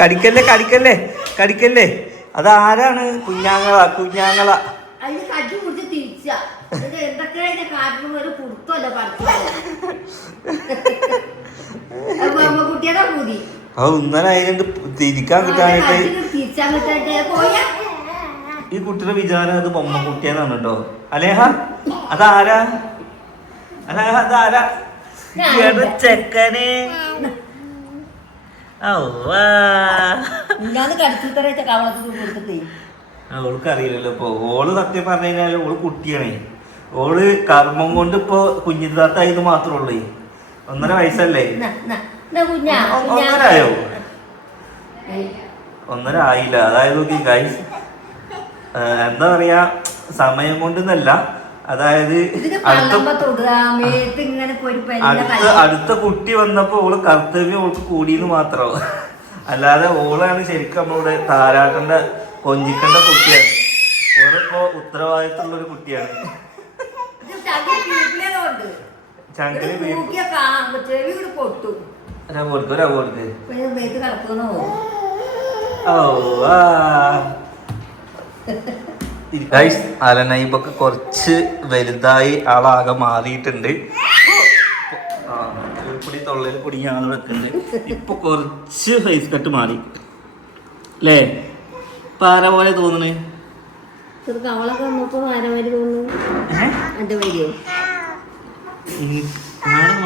കടിക്കല്ലേ കടിക്കല്ലേ കടിക്കല്ലേ. അതാരാണ്? കുഞ്ഞാങ്ങള. ഇന്നലെ അതിനുണ്ട് തിരിക്കാൻ കിട്ടാനായിട്ട്. ഈ കുട്ടിയുടെ വിചാരം അത് ബൊമ്മക്കുട്ടിയെന്നാണ് കേട്ടോ. അലേഹ അതാരാ? അലേഹ അതാരാ? ചെക്കനെ അവൾക്ക് അറിയില്ലല്ലോ ഇപ്പൊ. ഓള് സത്യം പറഞ്ഞു കഴിഞ്ഞാല് ഓള് കുട്ടിയാണേ. ഓള് കർമ്മം കൊണ്ട് ഇപ്പൊ കുഞ്ഞിതാത്തായത് മാത്രമേ ഉള്ളൂ. 1.5 വയസ്സല്ലേ? 1.5 ആയോ? 1.5 ആയില്ല. അതായത് ഗൈസ് എന്താ പറയാ, സമയം കൊണ്ടെന്നല്ല, അതായത് അടുത്ത കുട്ടി വന്നപ്പോ ഓള് കർത്തവ്യം ഓൾക്ക് കൂടിയെന്ന് മാത്രം. അല്ലാതെ ഓളാണ് ശരിക്കും നമ്മളിവിടെ താരാട്ടേണ്ട കൊഞ്ചിക്കേണ്ട കുട്ടിയാണ്. ഓളിപ്പോ ഉത്തരവാദിത്തമുള്ള ഒരു കുട്ടിയാണ്. അലനൈബൊക്കെ കുറച്ച് വലുതായി, ആളാകെ മാറിയിട്ടുണ്ട്. പൊടി തൊള്ളയിൽ പൊടി ആള് വെക്കുന്നുണ്ട്. ഇപ്പൊ കുറച്ച് ഫേസ് കട്ട് മാറി അല്ലേ? പാര പോലെ തോന്നണേ.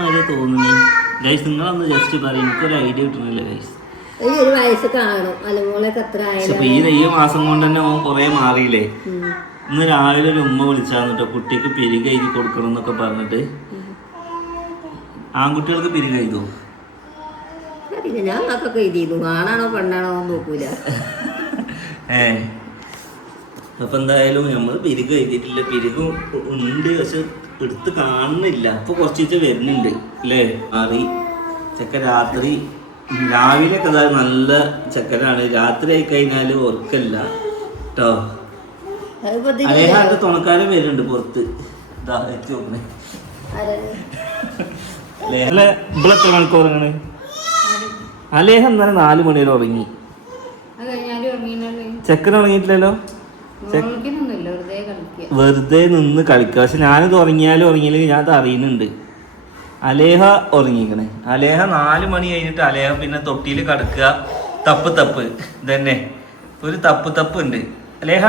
ആരെ തോന്നണേ ഗൈസ്? നിങ്ങളൊന്ന് ജസ്റ്റ് പറയും, എനിക്കൊരു ഐഡിയ കിട്ടണില്ല ഗൈസ്. ഈ മാസം കൊണ്ട് തന്നെ ഓൻ കൊറേ മാറിയില്ലേ. ഇന്ന് രാവിലെ ഒരു ഉമ്മ വിളിച്ചാന്നിട്ടോ, കുട്ടിക്ക് പിരിക എഴുതി കൊടുക്കണം എന്നൊക്കെ പറഞ്ഞിട്ട്. ആൺകുട്ടികൾക്ക് പിരിക എഴുതോ? അപ്പൊ എന്തായാലും നമ്മള് പിരിക എഴുതിയിട്ടില്ല. പിരികും ഉണ്ട്, പക്ഷെ എടുത്ത് കാണുന്നില്ല. അപ്പൊ കുറച്ച് വരുന്നുണ്ട് അല്ലേ? മാറി ചെക്ക രാത്രി രാവിലെ ഒക്കെ നല്ല ചക്കരാണ്. രാത്രി ആയി കഴിഞ്ഞാല് ഓർക്കല്ല കേട്ടോ. അലേഹാന്റെ തുണക്കാരൻ വരുന്നുണ്ട് പുറത്ത്. എത്തി നോക്കണേ. ഇവിടെ എത്ര മണിക്കൂർ ഉറങ്ങണ്? അലേഹ എന്നാലും 4 മണി വരെ ഉറങ്ങി. ചെക്കൻ ഉറങ്ങിയിട്ടില്ലല്ലോ. വെറുതെ നിന്ന് കളിക്കുക. പക്ഷെ ഞാനിത് ഉറങ്ങിയില്ലെങ്കിൽ ഞാൻ അത് അറിയുന്നുണ്ട്. അലേഹ ഉറങ്ങിക്കണേ. അലേഹ 4 മണി കഴിഞ്ഞിട്ട് അലേഹ പിന്നെ തൊട്ടിയിൽ കിടക്കുക. തപ്പ് ഇതന്നെ ഒരു തപ്പ് ഉണ്ട് അലേഹ.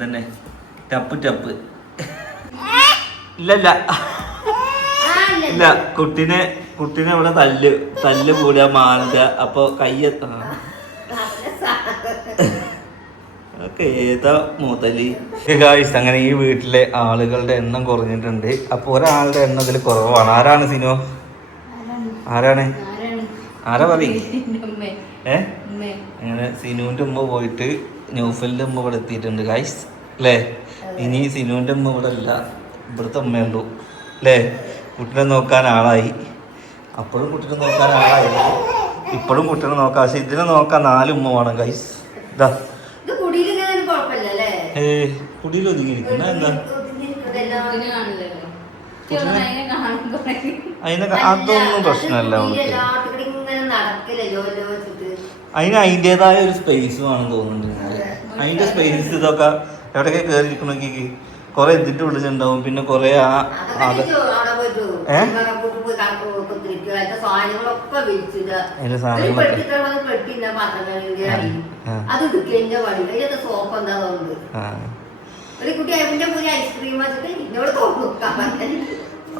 തന്നെ ടപ്പ് ഇല്ല കുട്ടിനെ ഇവിടെ തല്ല് കൂടിയ മാറുക. അപ്പൊ കയ്യ ഏതാ മുതല് ഗായ്സ്. അങ്ങനെ ഈ വീട്ടിലെ ആളുകളുടെ എണ്ണം കുറഞ്ഞിട്ടുണ്ട്. അപ്പൊ ഒരാളുടെ എണ്ണം ഇതിൽ കുറവാണ്. ആരാണ് സിനോ? ആരാ പറയും? അങ്ങനെ സിനുവിന്റെ ഉമ്മ പോയിട്ട് ന്യൂഫലിന്റെ ഉമ്മ ഇവിടെ എത്തിയിട്ടുണ്ട് ഗായ്സ് അല്ലേ? ഇനി സിനുവിന്റെ ഉമ്മ ഇവിടെ അല്ല, ഇവിടുത്തെ ഉമ്മയുള്ളൂ അല്ലേ? കുട്ടിനെ നോക്കാൻ ആളായി. അപ്പോഴും കുട്ടിനെ നോക്കാൻ ആളായി, ഇപ്പോഴും കുട്ടിനെ നോക്കാം. പക്ഷെ ഇതിനെ നോക്കാൻ 4 ഉമ്മ വേണം ഗായ്സ്. ഇതാ കുടിയിൽ ഒതുങ്ങിയിരിക്കുന്ന എന്താ? അതൊന്നും പ്രശ്നമല്ല. അതിൻ്റെതായ ഒരു സ്പേസ് വേണം തോന്നുന്നുണ്ട്. അതിന്റെ സ്പേസ് ഇതൊക്കെ എവിടെയൊക്കെ കയറിയിരിക്കണമെങ്കിൽ കൊറേ ഇതിന്റെ ഉള്ളിലുണ്ടാവും. പിന്നെ കൊറേ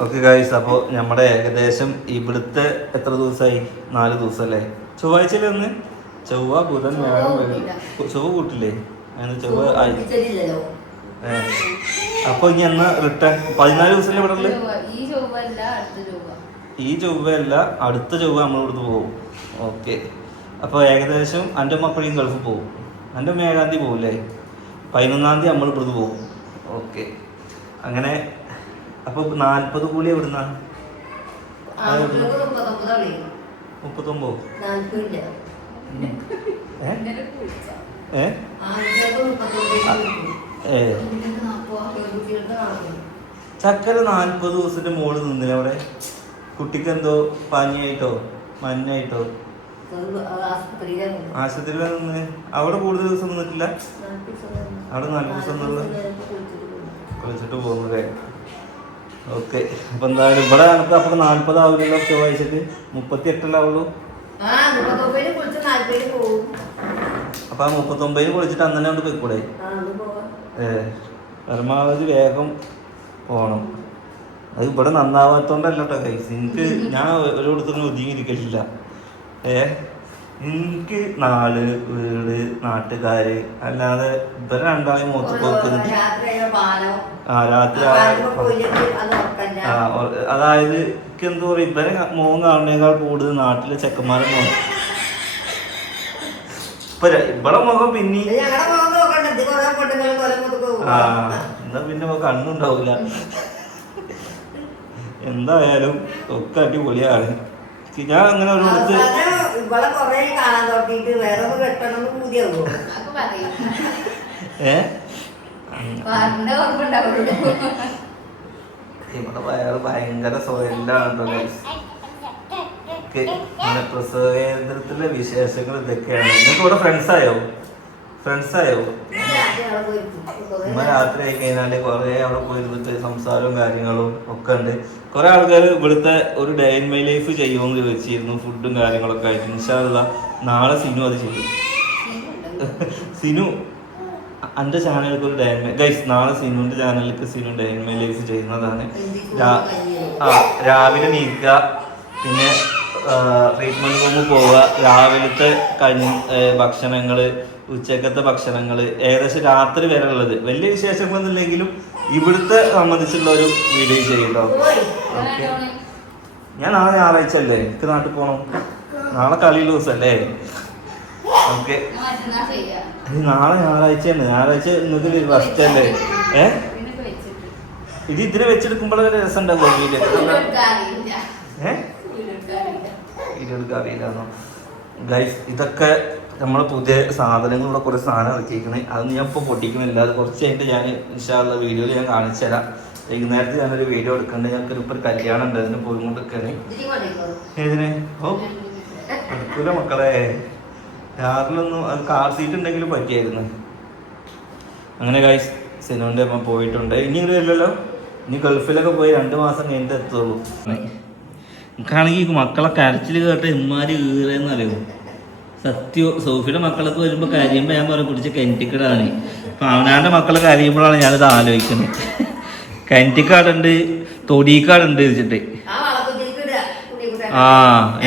ഓക്കെ ഗൈസ്. അപ്പോൾ നമ്മുടെ ഏകദേശം ഇവിടുത്തെ എത്ര ദിവസമായി? 4 ദിവസം അല്ലേ? ചൊവ്വാഴ്ചയിലെ ഒന്ന് ചൊവ്വ ബുധൻ വ്യാഴം ചൊവ്വ കൂട്ടില്ലേ? അങ്ങനെ ചൊവ്വ അപ്പൊ ഇനി എന്നാ റിട്ടേൺ? 14 ദിവസമല്ലേ ഇവിടെ ഉള്ളത്? ഈ ചൊവ്വയല്ല, അടുത്ത ചൊവ്വ നമ്മൾ ഇവിടുന്ന് പോകും. ഓക്കെ. അപ്പോൾ ഏകദേശം എൻ്റെ അമ്മ അപ്പോഴും ഗൾഫിൽ പോകും. എൻ്റെ അമ്മ 7-ാം തീയതി പോകില്ലേ? 11-ാം തീയതി നമ്മൾ ഇവിടുന്ന് പോകും. ഓക്കെ. അങ്ങനെ അപ്പൊ 40 കൂലി എവിടുന്നാ? 39. ചക്കര 40 ദിവസത്തിന്റെ മോള് നിന്നില്ല അവിടെ. കുട്ടിക്ക് എന്തോ പനിയായിട്ടോ മഞ്ഞായിട്ടോ? ആശുപത്രിയിലാ നിന്ന്? അവിടെ കൂടുതൽ ദിവസം നിന്നിട്ടില്ല? അവിടെ 4 ദിവസം കുളിച്ചിട്ട് പോകുന്നതേ. ഓക്കെ, അപ്പൊ എന്തായാലും ഇവിടെ നമുക്ക് അപ്പൊ 40 ആവില്ലല്ലോ ചൊവ്വാഴ്ചക്ക്? 38 ആവുള്ളൂ. അപ്പൊ ആ 39 കുളിച്ചിട്ട് അന്നെ കൊണ്ട് പോയിക്കൂടെ? പരമാവധി വേഗം പോണം. അത് ഇവിടെ നന്നാവാത്തോണ്ടല്ല കേട്ടോ കൈസ്. എനിക്ക് ഞാൻ ഒരിടത്തൊന്നും ഒതുങ്ങിയിരിക്കലില്ല. എനിക്ക് നാട്, വീട്, നാട്ടുകാര്, അല്ലാതെ ഇവരെ രണ്ടാളെയും മുഖത്ത് കൊടുക്കുന്നത്. രാത്രി അതായത് എനിക്ക് എന്താ പറയുക, ഇവരെ മോൻ കാണുന്നേക്കാൾ കൂടുതൽ നാട്ടിലെ ചെക്കന്മാരെ മോൻ. ഇപ്പൊ ഇവിടെ മുഖം പിന്നെ എന്നാ പിന്നെ കണ്ണുണ്ടാവൂല. എന്തായാലും ഒക്കെ അടിപൊളിയാണ്. ഞാൻ അങ്ങനെ ഒരു ഇവിടെ വയറ് ഭയങ്കര സ്വയല്ലാണ്. പ്രസവ കേന്ദ്രത്തിലെ വിശേഷങ്ങൾ ഇതൊക്കെയാണ്. നിങ്ങൾക്ക് ഇവിടെ ഫ്രണ്ട്സായോ? രാത്രി ആയി കഴിഞ്ഞാല് കുറെ അവിടെ പോയിരുന്നിട്ട് സംസാരവും കാര്യങ്ങളും ഒക്കെ ഉണ്ട്. കുറെ ആൾക്കാർ ഇവിടുത്തെ ഒരു ഡേ ഇൻ മൈ ലൈഫ് ചെയ്യുമെന്ന് ചോദിച്ചിരുന്നു, ഫുഡും കാര്യങ്ങളൊക്കെ ആയിട്ട്. ഇൻഷാ അല്ലാഹ് നാളെ സിനു അത് ചെയ്യും. സിനു എൻ്റെ ചാനലിലേക്ക് ഒരു ഡേ ഇൻ മൈ ഗൈസ്, നാളെ സിനുവിൻ്റെ ചാനലിലേക്ക് Sinu day in my life ചെയ്യുന്നതാണ്. രാവിലെ നീക്കുക, പിന്നെ ട്രീറ്റ്മെന്റ് റൂമിൽ പോവുക, രാവിലത്തെ ഭക്ഷണങ്ങൾ, ഉച്ചക്കത്തെ ഭക്ഷണങ്ങൾ, ഏകദേശം രാത്രി വരെ ഉള്ളത്. വലിയ വിശേഷങ്ങളൊന്നുമില്ലെങ്കിലും ഇവിടുത്തെ സംബന്ധിച്ചുള്ള ഒരു വീഡിയോ ചെയ്യട്ടോ. ഓക്കെ, ഞാൻ നാളെ ഞായറാഴ്ച അല്ലേ, എനിക്ക് നാട്ടിൽ പോകണം. നാളെ കളിയുള്ള ദിവസമല്ലേ? ഓക്കെ, നാളെ ഞായറാഴ്ചയാണ്. ഞായറാഴ്ച നിങ്ങൾക്ക് റെസ്റ്റ് അല്ലേ? ഇതിന് വെച്ചെടുക്കുമ്പോഴേ രസം ഉണ്ടാവും. അറിയില്ലാന്നോ ഗൈസ്? ഇതൊക്കെ നമ്മൾ പുതിയ സാധനങ്ങളുടെ കുറേ സാധനം ഇറക്കിയിരിക്കുന്നത്. അതൊന്നും ഞാൻ ഇപ്പോൾ പൊട്ടിക്കുന്നില്ല. അത് കുറച്ച് കഴിഞ്ഞിട്ട് ഞാൻ ഇൻഷാ അല്ലാഹ് വീഡിയോയിൽ ഞാൻ കാണിച്ചു തരാം. വൈകുന്നേരത്ത് ഞാനൊരു വീഡിയോ എടുക്കുന്നുണ്ട്. ഞങ്ങൾക്ക് ഇപ്പോൾ ഒരു കല്യാണം ഉണ്ട്, അതിന് പോയിക്കൊണ്ടിരിക്കുകയാണ്. ഏതിന്? ഓ എടുക്കൂല മക്കളെ, രാവിലൊന്നും അത് കാർ സീറ്റ് ഉണ്ടെങ്കിലും പറ്റിയായിരുന്നു. അങ്ങനെ ഗൈസ് സിനുവിൻ്റെ അമ്മ പോയിട്ടുണ്ട്. ഇനി ഇവിടെ ഇല്ലല്ലോ, ഇനി ഗൾഫിലൊക്കെ പോയി 2 മാസം കഴിഞ്ഞിട്ട് എത്തുള്ളൂ. എനിക്കാണെങ്കിൽ മക്കളെ കരച്ചിൽ കേട്ട് ഇമ്മാര് കീറെന്നറിയോ സത്യം. സോഫിയുടെ മക്കളൊക്കെ വരുമ്പോൾ കരയുമ്പോൾ ഞാൻ പറയും പിടിച്ച് കിണറ്റിക്കടാണ്. അപ്പം അവനാൻ്റെ മക്കളെ കരയുമ്പോഴാണ് ഞാനിത് ആലോചിക്കുന്നത്. കിണറ്റിക്കാടുണ്ട്, തൊടിക്കാടുണ്ട് വെച്ചിട്ട്.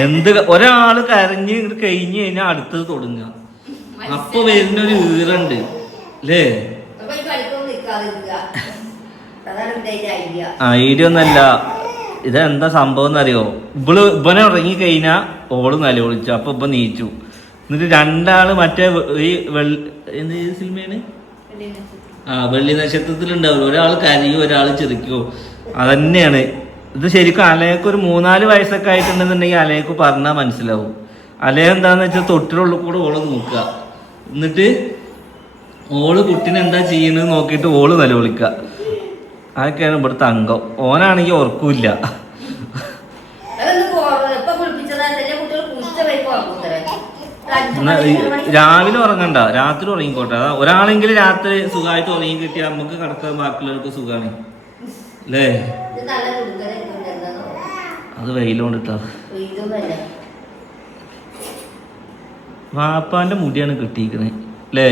എന്ത് ഒരാൾ കരഞ്ഞ് കഴിഞ്ഞ് കഴിഞ്ഞാൽ അടുത്തത് തുടങ്ങുക. അപ്പൊ വരുന്നൊരു ഈറുണ്ട് അല്ലേ? ഐഡിയ ഒന്നല്ല, ഇതെന്താ സംഭവം എന്നറിയോ? ഇവനെ ഉറങ്ങി കഴിഞ്ഞാ ഓള് നിലവിളിച്ചു. അപ്പൊ ഇപ്പൊ നീച്ചു. എന്നിട്ട് 2 ആള് മറ്റേ ഈ എന്ത് സിനിമയാണ് വെള്ളി നക്ഷത്രത്തിലുണ്ടാവും. ഒരാൾ കരയോ ഒരാൾ ചിരിക്കോ. അതന്നെയാണ് ഇത്. ശരിക്കും അലയൊക്കെ ഒരു 3-4 വയസ്സൊക്കെ ആയിട്ടുണ്ടെന്നുണ്ടെങ്കിൽ അലയൊക്കെ പറഞ്ഞാൽ മനസ്സിലാവും. അലയ എന്താന്ന് വെച്ചാൽ തൊട്ടിലുള്ളിൽ കൂടെ ഓള് നോക്കുക, എന്നിട്ട് ഓള് കുട്ടീനെ എന്താ ചെയ്യുന്നത് നോക്കിയിട്ട് ഓള് നിലവിളിക്കുക. അതൊക്കെയാണ് ഇവിടുത്തെ അംഗം. ഓനാണെങ്കിൽ ഉറക്കൂല്ല. രാവിലെ ഉറങ്ങണ്ട, രാത്രി ഉറങ്ങിക്കോട്ടെ. അതാ ഒരാളെങ്കിലും രാത്രി സുഖമായിട്ട് ഉറങ്ങി കിട്ടിയാൽ നമുക്ക് കിടക്കാൻ ബാക്കിയുള്ളവർക്ക് സുഖമാണ് അല്ലേ? അത് വെയിലോണ്ടിട്ടാ. വാപ്പാന്റെ മുടിയാണ് കിട്ടിയിരിക്കുന്നത് അല്ലേ?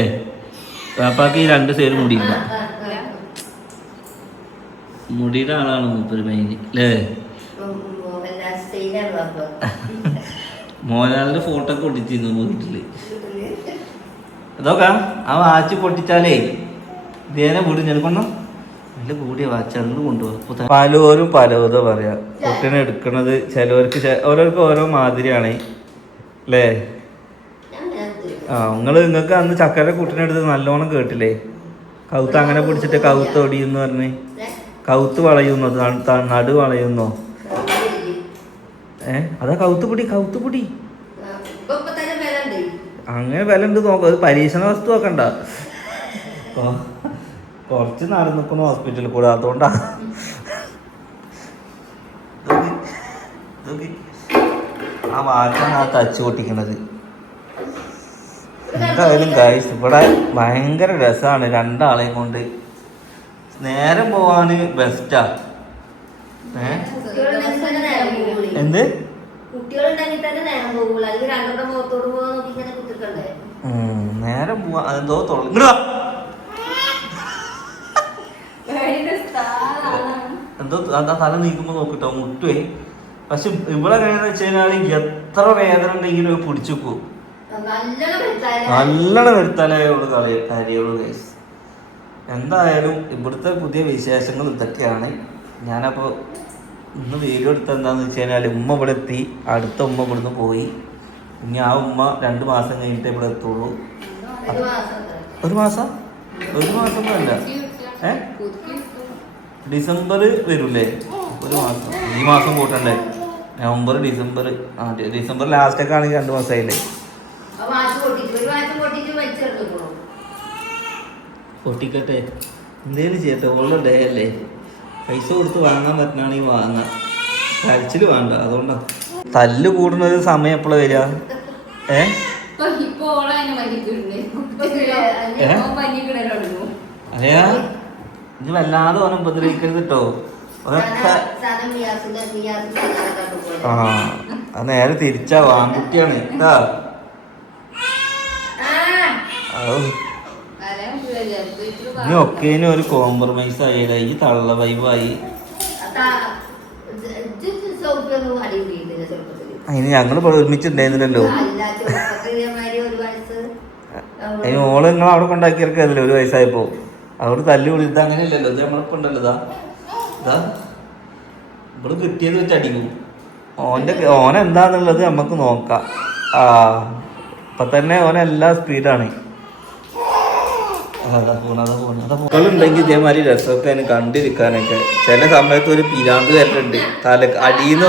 വാപ്പാക്ക് ഈ 2 സൈഡ് മുടിയില്ല. മുടിയുടെ ആളാണ് മൂപ്പര് മെയിൻ അല്ലേ? മോഹൻലാലിന്റെ ഫോട്ടോ ഒക്കെ ഒട്ടിച്ചിരുന്നു വീട്ടില്. അതൊക്കെ ആ വാച്ച് പൊട്ടിച്ചാലേ ഇതേനെ വീട് ചെലക്കൊണ്ടോ നല്ല കൂടിയ വാച്ച് അന്ന് കൊണ്ടുപോകാം. പലരും പലതോ പറയാ കുട്ടീനെ എടുക്കണത്. ചിലവർക്ക് ഓരോർക്ക് ഓരോ മാതിരിയാണ് അല്ലേ? നിങ്ങൾക്ക് അന്ന് ചക്കര കുട്ടീനെ എടുത്ത് നല്ലോണം കേട്ടില്ലേ? കൗത്ത് അങ്ങനെ പിടിച്ചിട്ട് കൗത്ത് ഓടിയെന്ന് പറഞ്ഞ് കൗത്ത് വളയുന്നോ നടു വളയുന്നോ? അതാ കൗത്തുപിടി അങ്ങനെ വില ഉണ്ട് നോക്കാം. അത് പരീക്ഷണ വസ്തു നോക്കണ്ട. കുറച്ച് നടന്നിക്കുന്ന ഹോസ്പിറ്റലിൽ കൂടെ, അതുകൊണ്ടാ. ആ വാച്ചാണ് ആ തച്ച് പൊട്ടിക്കണത്. എന്തായാലും ഗൈസ് ഇവിടെ ഭയങ്കര രസമാണ് രണ്ടാളെയും കൊണ്ട്. നേരം പോവാന് ബെസ്റ്റാ. എന്ത് നേരം പോവാ അതെന്തോ എന്തോ തല നീക്കുമ്പോ നോക്കിട്ടോ മുട്ടുവേ. പക്ഷെ ഇവിടെ കഴിയുന്ന വെച്ച് കഴിഞ്ഞാല് എത്ര വേദന ഉണ്ടെങ്കിലും പിടിച്ചു പോകും. നല്ലോണം വരുത്താലേ കാര്യമുള്ളൂ ഗൈസ്. എന്തായാലും ഇവിടുത്തെ പുതിയ വിശേഷങ്ങൾ ഇതൊക്കെയാണ്. ഞാനപ്പോൾ ഇന്ന് വീഡിയോ എടുത്ത എന്താന്ന് വെച്ച് കഴിഞ്ഞാൽ ഉമ്മ ഇവിടെ എത്തി. അടുത്ത ഉമ്മ ഇവിടുന്ന് പോയി. ഇനി ആ ഉമ്മ 2 മാസം കഴിഞ്ഞിട്ടേ ഇവിടെ എത്തുള്ളൂ. 1 മാസം ഒന്നുമല്ല, ഡിസംബർ വരൂലേ 1 മാസം. ഈ മാസം കൂട്ടണ്ടേ, നവംബർ ഡിസംബർ. ഡിസംബർ ലാസ്റ്റൊക്കെ ആണെങ്കിൽ 2 മാസമായില്ലേ. പൊട്ടിക്കട്ടെ, എന്തേലും ചെയ്യട്ടെ. ഓൾഡ് ഡേ അല്ലേ, പൈസ കൊടുത്ത് വാങ്ങാൻ പറ്റണമെങ്കിൽ വാങ്ങാം. കരച്ചിൽ വേണ്ട, അതുകൊണ്ടാ. തല്ല് കൂടുന്ന ഒരു സമയം എപ്പോഴാ വരിക? അതെയാ, ഇത് വല്ലാതെ ഓനെ ഉപദ്രവിക്കരുത് കേട്ടോ. അത് നേരെ തിരിച്ചാ, ആൺകുട്ടിയാണ് കേട്ടാ. ഇനി ഒക്കേനും ഒരു കോംപ്രമൈസ് ആയില്ല. ഈ തള്ള വൈബായി. അതിന് ഞങ്ങൾ ഒരുമിച്ചുണ്ടായിരുന്നില്ലല്ലോ. അതിന് ഓള് നിങ്ങൾ അവിടെ കൊണ്ടാക്കിയല്ലേ 1 വയസ്സായപ്പോ. അവിടെ തല്ലി വിളിത് അങ്ങനെയല്ലല്ലോ. ഇത് നമ്മളിപ്പോ ഉണ്ടല്ലോ, ഇതാ ഇവിടെ കിട്ടിയത് വെച്ച് അടിക്കും. ഓനെന്താന്നുള്ളത് നമുക്ക് നോക്കാം. ഇപ്പൊ തന്നെ ഓനെല്ലാ സ്പീഡാണ്. മക്കളുണ്ടെങ്കിൽ ഇതേമാതിരി രസമൊക്കെ അതിന് കണ്ടിരിക്കാനൊക്കെ. ചില സമയത്ത് ഒരു പിരാന്ത് വരലുണ്ട് അടിയിന്ന്.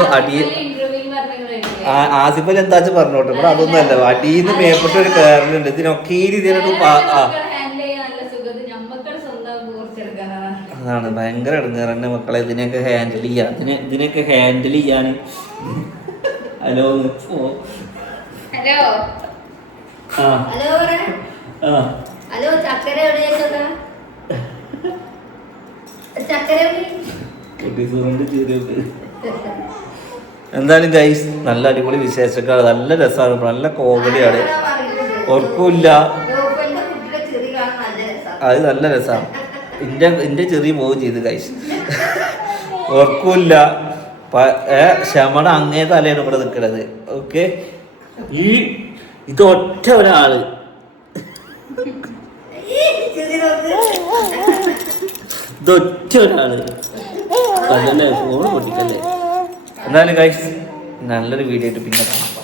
ആസിഫൽ എന്താച്ച് പറഞ്ഞോട്ടെ, ഇവിടെ അതൊന്നും അല്ല. അടിയിന്ന് മേപ്പെട്ട് ഒരു കയറലുണ്ട്. ഇതിനൊക്കെ അതാണ് ഭയങ്കര ഇടങ്ങേറ് തന്നെ മക്കളെ. ഇതിനെയൊക്കെ ഹാൻഡിൽ ചെയ്യാൻ. ഹലോ ഹലോ ചക്കര എവിടെയാ? എന്തായാലും ഗൈസ് നല്ല അടിപൊളി വിശേഷങ്ങൾ. നല്ല രസമാണ്, നല്ല കോമഡിയാണ്. ഓർക്കൂല്ല, അത് നല്ല രസമാണ്. എന്റെ ചെറിയ പോവുകയും ചെയ്ത് ഗൈസ്. ഓർക്കൂല്ല. ക്ഷമയുടെ അങ്ങേ തലയാണ് ഇവിടെ നിൽക്കുന്നത്. ഓക്കെ, ഇതൊറ്റ ഒരാള് അതല്ലേ ഫോൺ പൊട്ടിക്കല്ലേ. എന്തായാലും ഗൈസ് നല്ലൊരു വീഡിയോ ആയിട്ട് പിന്നെ കാണാം.